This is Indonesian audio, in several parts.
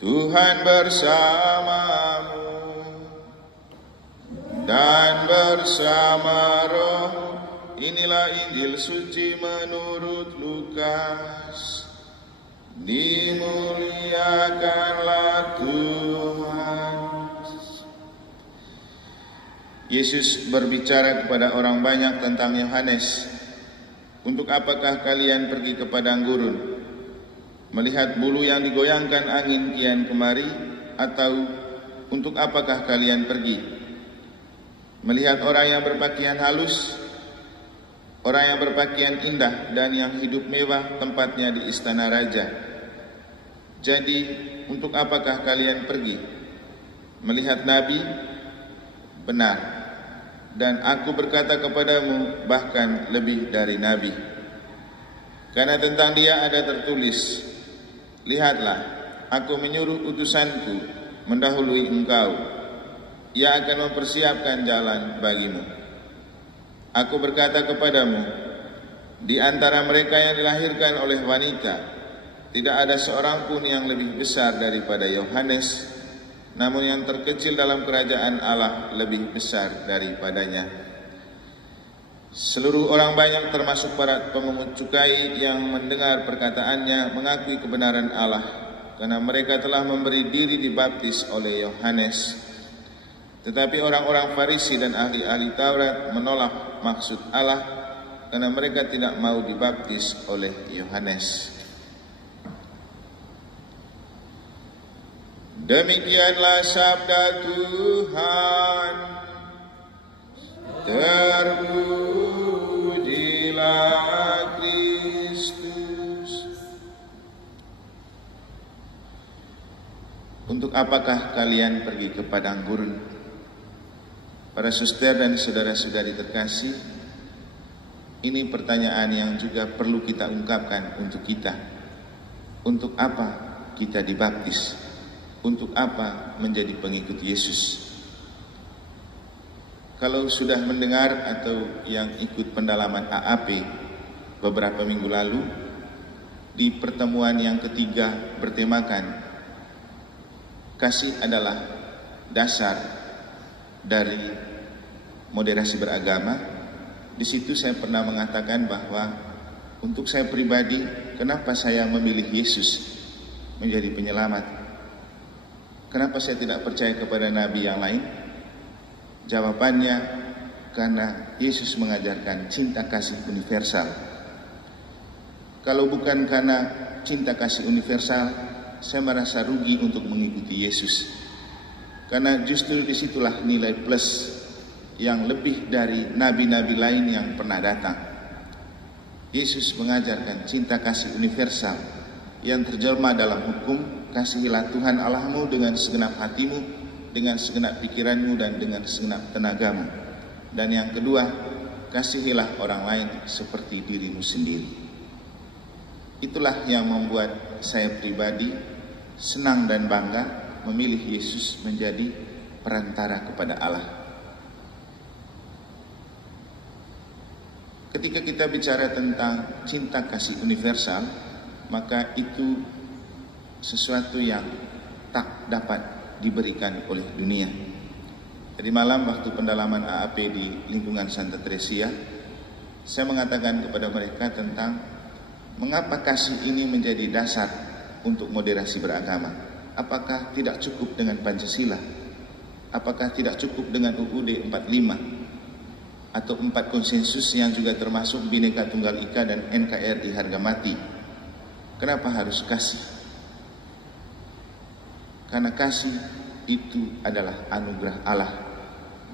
Tuhan bersamamu dan bersama roh. Inilah Injil suci menurut Lukas. Dimuliakanlah Tuhan. Yesus berbicara kepada orang banyak tentang Yohanes. Untuk apakah kalian pergi ke padang gurun, melihat bulu yang digoyangkan angin kian kemari? Atau untuk apakah kalian pergi, melihat orang yang berpakaian halus, orang yang berpakaian indah dan yang hidup mewah tempatnya di istana raja? Jadi untuk apakah kalian pergi, melihat nabi? Benar, dan aku berkata kepadamu, bahkan lebih dari nabi. Karena tentang dia ada tertulis, lihatlah, aku menyuruh utusanku mendahului engkau. Ia akan mempersiapkan jalan bagimu. Aku berkata kepadamu, di antara mereka yang dilahirkan oleh wanita, tidak ada seorang pun yang lebih besar daripada Yohanes, namun yang terkecil dalam kerajaan Allah lebih besar daripadanya. Seluruh orang banyak termasuk para pemungut cukai yang mendengar perkataannya mengakui kebenaran Allah, karena mereka telah memberi diri dibaptis oleh Yohanes. Tetapi orang-orang Farisi dan ahli-ahli Taurat menolak maksud Allah, karena mereka tidak mau dibaptis oleh Yohanes. Demikianlah sabda Tuhan. Terpujilah Kristus. Untuk apakah kalian pergi ke padang gurun? Para suster dan saudara-saudari terkasih, ini pertanyaan yang juga perlu kita ungkapkan untuk kita. Untuk apa kita dibaptis? Untuk apa menjadi pengikut Yesus? Kalau sudah mendengar atau yang ikut pendalaman AAP beberapa minggu lalu, di pertemuan yang ketiga bertemakan kasih adalah dasar dari moderasi beragama. Di situ saya pernah mengatakan bahwa untuk saya pribadi, kenapa saya memilih Yesus menjadi penyelamat? Kenapa saya tidak percaya kepada nabi yang lain? Jawabannya, karena Yesus mengajarkan cinta kasih universal. Kalau bukan karena cinta kasih universal, saya merasa rugi untuk mengikuti Yesus. Karena justru disitulah nilai plus yang lebih dari nabi-nabi lain yang pernah datang. Yesus mengajarkan cinta kasih universal yang terjelma dalam hukum. Kasihilah Tuhan Allahmu dengan segenap hatimu, dengan segenap pikiranmu, dan dengan segenap tenagamu. Dan yang kedua, kasihilah orang lain seperti dirimu sendiri. Itulah yang membuat saya pribadi senang dan bangga memilih Yesus menjadi perantara kepada Allah. Ketika kita bicara tentang cinta kasih universal, maka itu sesuatu yang tak dapat diberikan oleh dunia. Tadi malam waktu pendalaman AAP di lingkungan Santa Teresia, saya mengatakan kepada mereka tentang mengapa kasih ini menjadi dasar untuk moderasi beragama. Apakah tidak cukup dengan Pancasila? Apakah tidak cukup dengan UUD 45? Atau 4 konsensus yang juga termasuk Bhinneka Tunggal Ika dan NKRI harga mati? Kenapa harus kasih? Karena kasih itu adalah anugerah Allah,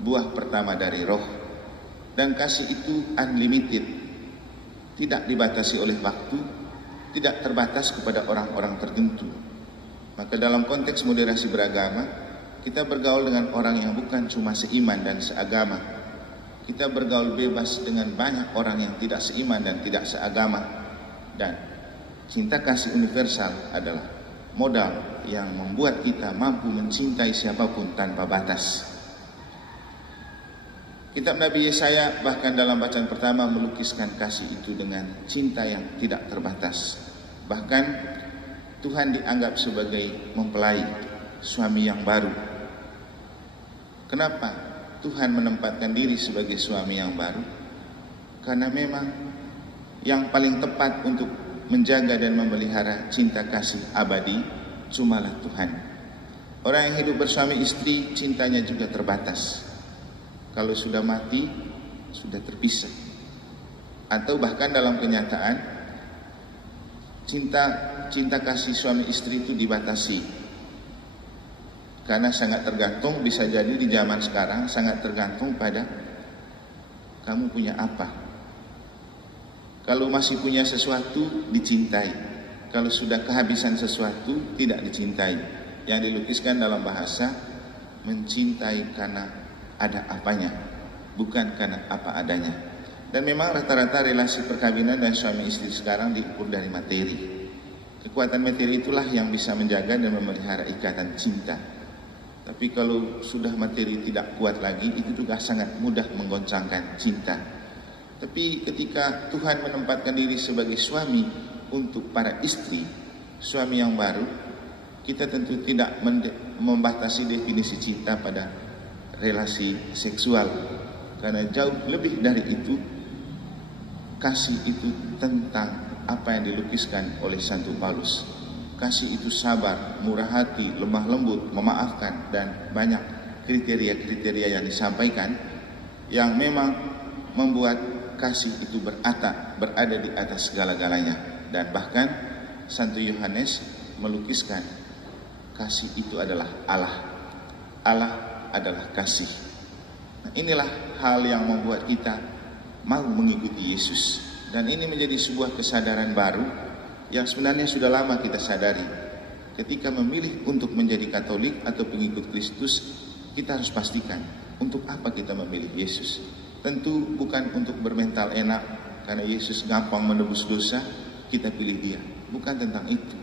buah pertama dari roh. Dan kasih itu unlimited, tidak dibatasi oleh waktu, tidak terbatas kepada orang-orang tertentu. Maka dalam konteks moderasi beragama, kita bergaul dengan orang yang bukan cuma seiman dan seagama. Kita bergaul bebas dengan banyak orang yang tidak seiman dan tidak seagama. Dan cinta kasih universal adalah modal yang membuat kita mampu mencintai siapapun tanpa batas. Kitab Nabi Yesaya bahkan dalam bacaan pertama melukiskan kasih itu dengan cinta yang tidak terbatas. Bahkan Tuhan dianggap sebagai mempelai, suami yang baru. Kenapa Tuhan menempatkan diri sebagai suami yang baru? Karena memang yang paling tepat untuk menjaga dan memelihara cinta kasih abadi cumalah Tuhan. Orang yang hidup bersuami istri, cintanya juga terbatas. Kalau sudah mati, sudah terpisah. Atau bahkan dalam kenyataan, cinta kasih suami istri itu dibatasi. Karena sangat tergantung, bisa jadi di zaman sekarang sangat tergantung pada kamu punya apa. Kalau masih punya sesuatu, dicintai. Kalau sudah kehabisan sesuatu, tidak dicintai. Yang dilukiskan dalam bahasa, mencintai karena ada apanya, bukan karena apa adanya. Dan memang rata-rata relasi perkawinan dan suami istri sekarang diukur dari materi. Kekuatan materi itulah yang bisa menjaga dan memelihara ikatan cinta. Tapi kalau sudah materi tidak kuat lagi, itu juga sangat mudah menggoncangkan cinta. Tapi ketika Tuhan menempatkan diri sebagai suami untuk para istri, suami yang baru, kita tentu tidak membatasi definisi cinta pada relasi seksual. Karena jauh lebih dari itu, kasih itu tentang apa yang dilukiskan oleh Santo Paulus. Kasih itu sabar, murah hati, lemah lembut, memaafkan, dan banyak kriteria-kriteria yang disampaikan yang memang membuat kasih itu berada di atas segala-galanya. Dan bahkan Santo Yohanes melukiskan kasih itu adalah Allah. Allah adalah kasih. Nah, inilah hal yang membuat kita mau mengikuti Yesus. Dan ini menjadi sebuah kesadaran baru yang sebenarnya sudah lama kita sadari. Ketika memilih untuk menjadi Katolik atau pengikut Kristus, kita harus pastikan untuk apa kita memilih Yesus. Tentu bukan untuk bermental enak, karena Yesus gampang menebus dosa, kita pilih dia. Bukan tentang itu.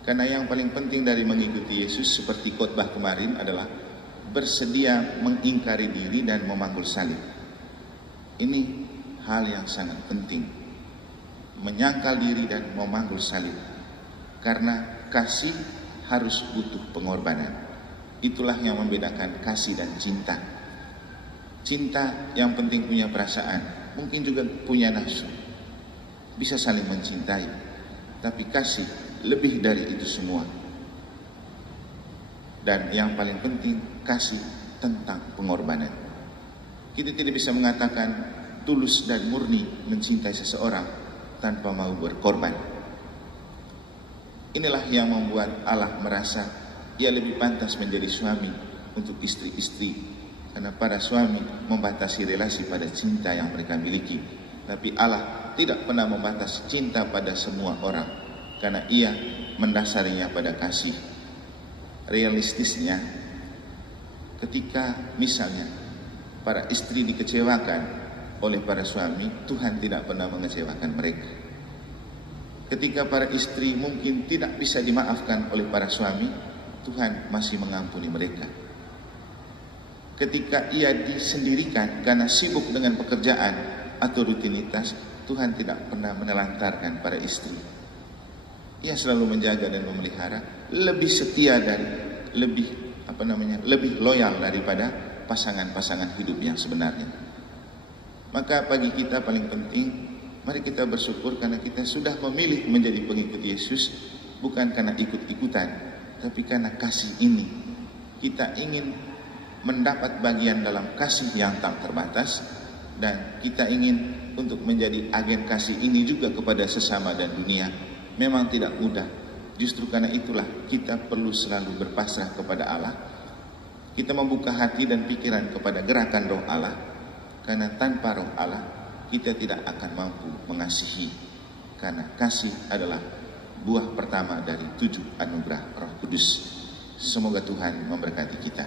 Karena yang paling penting dari mengikuti Yesus, seperti khotbah kemarin, adalah bersedia mengingkari diri dan memanggul salib. Ini hal yang sangat penting. Menyangkal diri dan memanggul salib. Karena kasih harus butuh pengorbanan. Itulah yang membedakan kasih dan cinta. Cinta yang penting punya perasaan, mungkin juga punya nafsu, bisa saling mencintai. Tapi kasih lebih dari itu semua. Dan yang paling penting, kasih tentang pengorbanan. Kita tidak bisa mengatakan tulus dan murni mencintai seseorang tanpa mau berkorban. Inilah yang membuat Allah merasa ia lebih pantas menjadi suami untuk istri-istri. Karena para suami membatasi relasi pada cinta yang mereka miliki. Tapi Allah tidak pernah membatasi cinta pada semua orang. Karena ia mendasarinya pada kasih. Realistisnya, ketika misalnya para istri dikecewakan oleh para suami, Tuhan tidak pernah mengecewakan mereka. Ketika para istri mungkin tidak bisa dimaafkan oleh para suami, Tuhan masih mengampuni mereka. Ketika ia disendirikan karena sibuk dengan pekerjaan atau rutinitas, Tuhan tidak pernah menelantarkan para istri. Ia selalu menjaga dan memelihara, lebih setia dan lebih loyal daripada pasangan-pasangan hidup yang sebenarnya. Maka bagi kita paling penting, mari kita bersyukur karena kita sudah memilih menjadi pengikut Yesus, bukan karena ikut-ikutan, tapi karena kasih ini. Kita ingin mendapat bagian dalam kasih yang tak terbatas, dan kita ingin untuk menjadi agen kasih ini juga kepada sesama dan dunia. Memang tidak mudah. Justru karena itulah kita perlu selalu berpasrah kepada Allah. Kita membuka hati dan pikiran kepada gerakan roh Allah. Karena tanpa roh Allah, kita tidak akan mampu mengasihi. Karena kasih adalah buah pertama dari 7 anugerah Roh Kudus. Semoga Tuhan memberkati kita.